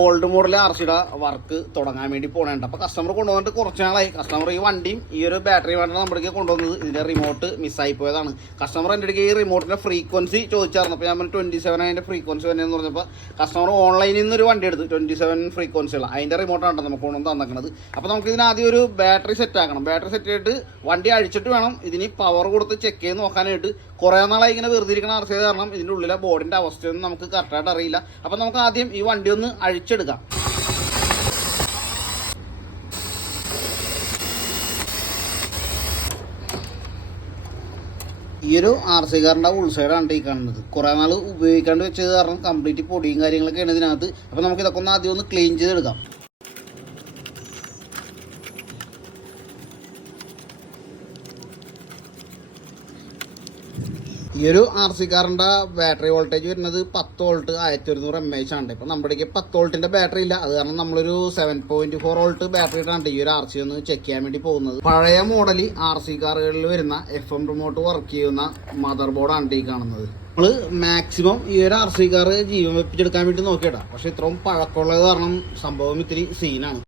Old model ആർസിയുടെ work തുടങ്ങാൻ വേണ്ടി പോകണുണ്ട്. അപ്പോൾ കസ്റ്റമർ കൊണ്ടുവന്നിട്ട് കുറച്ച് നാളായി. കസ്റ്റമർ ഈ വണ്ടിയും ഈ ഒരു ബാറ്ററി വേണ്ടാണ് നമ്മുടെ കൊണ്ടുവന്നത്. ഇതിൻ്റെ റിമോട്ട് മിസ്സായി പോയതാണ്. കസ്റ്റമർ എൻ്റെ അടുക്ക് ഈ റിമോട്ടിൻ്റെ ഫ്രീക്വൻസി ചോദിച്ചായിരുന്നു. അപ്പോൾ ഞാൻ 27 അതിൻ്റെ ഫ്രീക്വൻസി വരുന്നതെന്ന് പറഞ്ഞപ്പോൾ കസ്റ്റമർ ഓൺലൈനിൽ നിന്നൊരു വണ്ടി എടുത്ത് 27 ഫ്രീക്വൻസിയുള്ള അതിൻ്റെ റിമോട്ടാണ് നമുക്ക് കൊണ്ടുവന്ന് തന്നിരിക്കുന്നത്. അപ്പോൾ നമുക്ക് ഇതിന് ആദ്യം ഒരു ബാറ്ററി സെറ്റ് ആക്കണം. ബാറ്ററി സെറ്റ് ചെയ്തിട്ട് വണ്ടി അഴിച്ചിട്ട് വേണം ഇതിന് പവർ കൊടുത്ത് ചെക്ക് ചെയ്ത് നോക്കാനായിട്ട്. കുറേ നാളായി ഇങ്ങനെ വെറുതെ ഇരിക്കണ ആർസിയത് കാരണം ഇതിൻ്റെ ഉള്ളിലെ ബോർഡിൻ്റെ അവസ്ഥയൊന്നും നമുക്ക് കറക്റ്റായിട്ട് അറിയില്ല. അപ്പോൾ നമുക്ക് ആദ്യം ഈ വണ്ടി ഒന്ന് അഴിച്ചെടുക്കാം. ഈ ഒരു RC കാറിൻ്റെ ഉൾസൈഡാണ് ഈ കാണുന്നത്. കുറേ നാൾ ഉപയോഗിക്കാണ്ട് വെച്ചത് കാരണം കംപ്ലീറ്റ് പൊടിയും കാര്യങ്ങളൊക്കെയാണ് ഇതിനകത്ത്. അപ്പോൾ നമുക്ക് ഇതൊക്കെ ഒന്ന് ആദ്യം ഒന്ന് ക്ലീൻ ചെയ്തെടുക്കാം. ഈ ഒരു RC കാറിൻ്റെ ബാറ്ററി വോൾട്ടേജ് വരുന്നത് 10 വോൾട്ട് 1100 mAh ആണ്. ഇപ്പോൾ നമ്മുടേക്ക് 10 വോൾട്ടിൻ്റെ ബാറ്ററി ഇല്ല. അത് കാരണം നമ്മളൊരു 7.4 വോൾട്ട് ബാറ്ററി ഇട്ടാണ് ഈ ഒരു RC ഒന്ന് ചെക്ക് ചെയ്യാൻ വേണ്ടി പോകുന്നത്. പഴയ മോഡൽ RC കാറുകളിൽ വരുന്ന FM റിമോട്ട് വർക്ക് ചെയ്യുന്ന മദർ ബോർഡാണ് ഈ കാണുന്നത്. നമ്മൾ മാക്സിമം ഈ ഒരു RC കാർ ജീവൻ വെപ്പിച്ചെടുക്കാൻ വേണ്ടി നോക്കിയിട്ടാണ്. പക്ഷെ ഇത്രയും പഴക്കമുള്ളത് കാരണം സംഭവം ഇത്തിരി സീനാണ്.